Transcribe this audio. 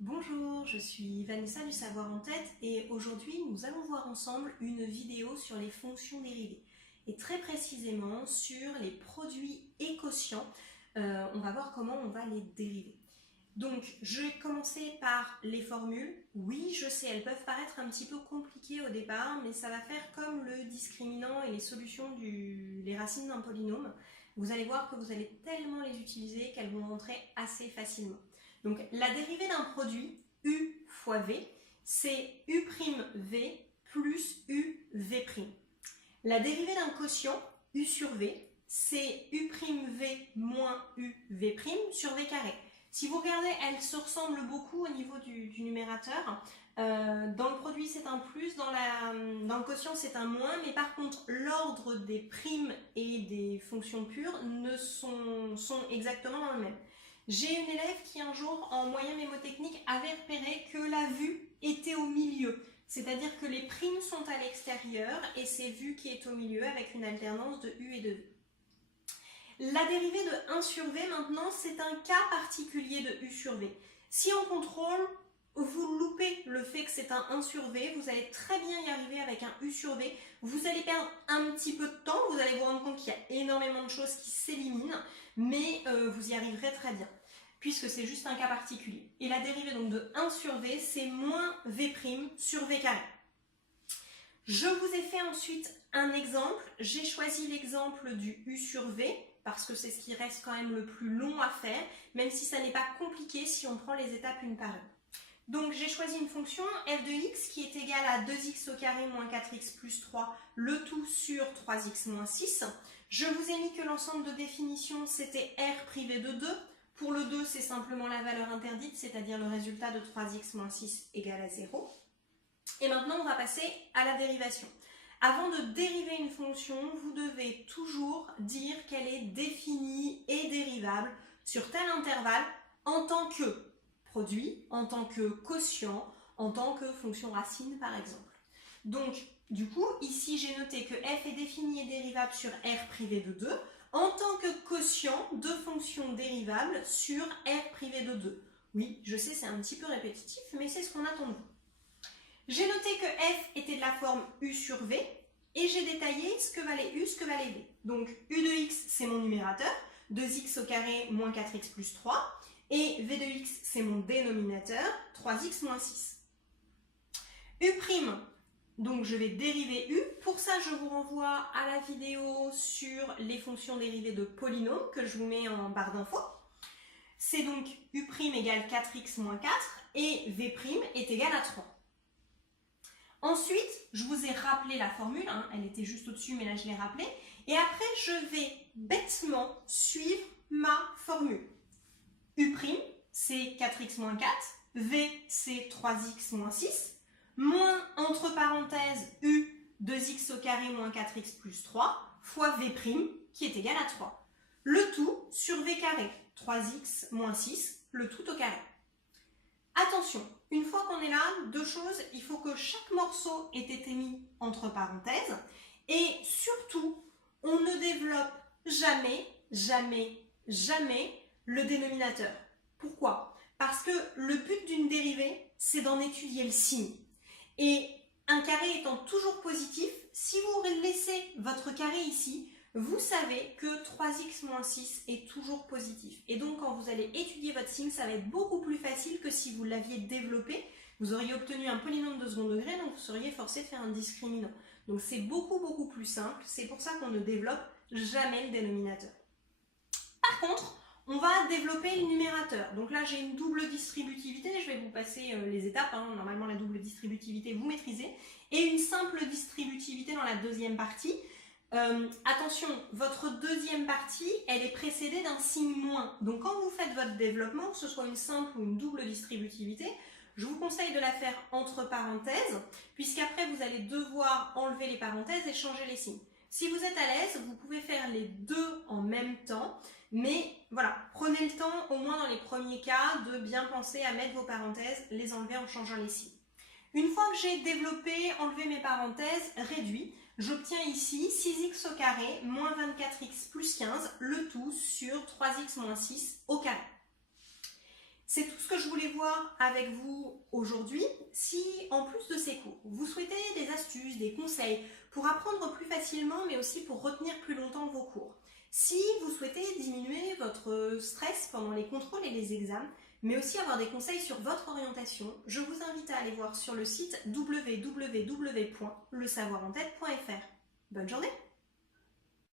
Bonjour, je suis Vanessa du Savoir en Tête et aujourd'hui nous allons voir ensemble une vidéo sur les fonctions dérivées et très précisément sur les produits et quotients. On va voir comment on va les dériver. Donc je vais commencer par les formules. Oui, je sais, elles peuvent paraître un petit peu compliquées au départ, mais ça va faire comme le discriminant et les solutions les racines d'un polynôme. Vous allez voir que vous allez tellement les utiliser qu'elles vont rentrer assez facilement. Donc la dérivée d'un produit, U fois V, c'est U'V plus UV'. La dérivée d'un quotient, U sur V, c'est U'V moins UV' sur V carré. Si vous regardez, elles se ressemblent beaucoup au niveau du numérateur. Dans le produit, c'est un plus, dans le quotient, c'est un moins, mais par contre, l'ordre des primes et des fonctions pures sont exactement dans le même. J'ai une élève qui un jour, en moyen mémotechnique, avait repéré que la vue était au milieu. C'est-à-dire que les primes sont à l'extérieur et c'est vue qui est au milieu avec une alternance de U et de V. La dérivée de 1 sur V maintenant, c'est un cas particulier de U sur V. Si en contrôle, vous loupez le fait que c'est un 1 sur V, vous allez très bien y arriver avec un U sur V. Vous allez perdre un petit peu de temps, vous allez vous rendre compte qu'il y a énormément de choses qui s'éliminent, mais vous y arriverez très bien, puisque c'est juste un cas particulier. Et la dérivée donc de 1 sur V, c'est moins V' sur V carré. Je vous ai fait ensuite un exemple. J'ai choisi l'exemple du U sur V, parce que c'est ce qui reste quand même le plus long à faire, même si ça n'est pas compliqué si on prend les étapes une par une. Donc j'ai choisi une fonction f de x qui est égale à 2x au carré moins 4x plus 3, le tout sur 3x moins 6. Je vous ai mis que l'ensemble de définition c'était r privé de 2. Pour le 2, c'est simplement la valeur interdite, c'est-à-dire le résultat de 3x moins 6 égale à 0. Et maintenant, on va passer à la dérivation. Avant de dériver une fonction, vous devez toujours dire qu'elle est définie et dérivable sur tel intervalle en tant que produit, en tant que quotient, en tant que fonction racine par exemple. Donc, du coup, ici j'ai noté que f est défini et dérivable sur r privé de 2 en tant que quotient de fonction dérivable sur r privé de 2. Oui, je sais, c'est un petit peu répétitif, mais c'est ce qu'on attend de vous. J'ai noté que f était de la forme U sur V et j'ai détaillé ce que valait U, ce que valait V. Donc U de x, c'est mon numérateur, 2x au carré moins 4x plus 3, et V de x, c'est mon dénominateur, 3x moins 6. U', donc je vais dériver U. Pour ça, je vous renvoie à la vidéo sur les fonctions dérivées de polynômes que je vous mets en barre d'infos. C'est donc U' égale 4x moins 4 et V' est égal à 3. Ensuite, je vous ai rappelé la formule, elle était juste au-dessus, mais là je l'ai rappelée. Et après, je vais bêtement suivre ma formule. U', c'est 4x moins 4, V, c'est 3x moins 6, moins, entre parenthèses, U, 2x au carré moins 4x plus 3, fois V', qui est égal à 3. Le tout sur V carré, 3x moins 6, le tout au carré. Attention, une fois qu'on est là, deux choses, il faut que chaque morceau ait été mis entre parenthèses et surtout, on ne développe jamais, jamais, jamais le dénominateur. Pourquoi? Parce que le but d'une dérivée, c'est d'en étudier le signe. Et un carré étant toujours positif, si vous laissez votre carré ici, vous savez que 3x moins 6 est toujours positif. Et donc, quand vous allez étudier votre signe, ça va être beaucoup plus facile que si vous l'aviez développé. Vous auriez obtenu un polynôme de second degré, donc vous seriez forcé de faire un discriminant. Donc, c'est beaucoup, beaucoup plus simple. C'est pour ça qu'on ne développe jamais le dénominateur. Par contre, on va développer le numérateur. Donc là, j'ai une double distributivité. Je vais vous passer les étapes. Normalement, la double distributivité, vous maîtrisez. Et une simple distributivité dans la deuxième partie. Attention, votre deuxième partie, elle est précédée d'un signe moins. Donc quand vous faites votre développement, que ce soit une simple ou une double distributivité, je vous conseille de la faire entre parenthèses, puisqu'après vous allez devoir enlever les parenthèses et changer les signes. Si vous êtes à l'aise, vous pouvez faire les deux en même temps, mais voilà, prenez le temps, au moins dans les premiers cas, de bien penser à mettre vos parenthèses, les enlever en changeant les signes. Une fois que j'ai développé, enlevé mes parenthèses, réduit, j'obtiens ici 6x au carré moins 24x plus 15, le tout sur 3x moins 6 au carré. C'est tout ce que je voulais voir avec vous aujourd'hui. Si, en plus de ces cours, vous souhaitez des astuces, des conseils pour apprendre plus facilement, mais aussi pour retenir plus longtemps vos cours, si vous souhaitez diminuer votre stress pendant les contrôles et les examens, mais aussi avoir des conseils sur votre orientation, je vous invite à aller voir sur le site www.lesavoirentête.fr. Bonne journée!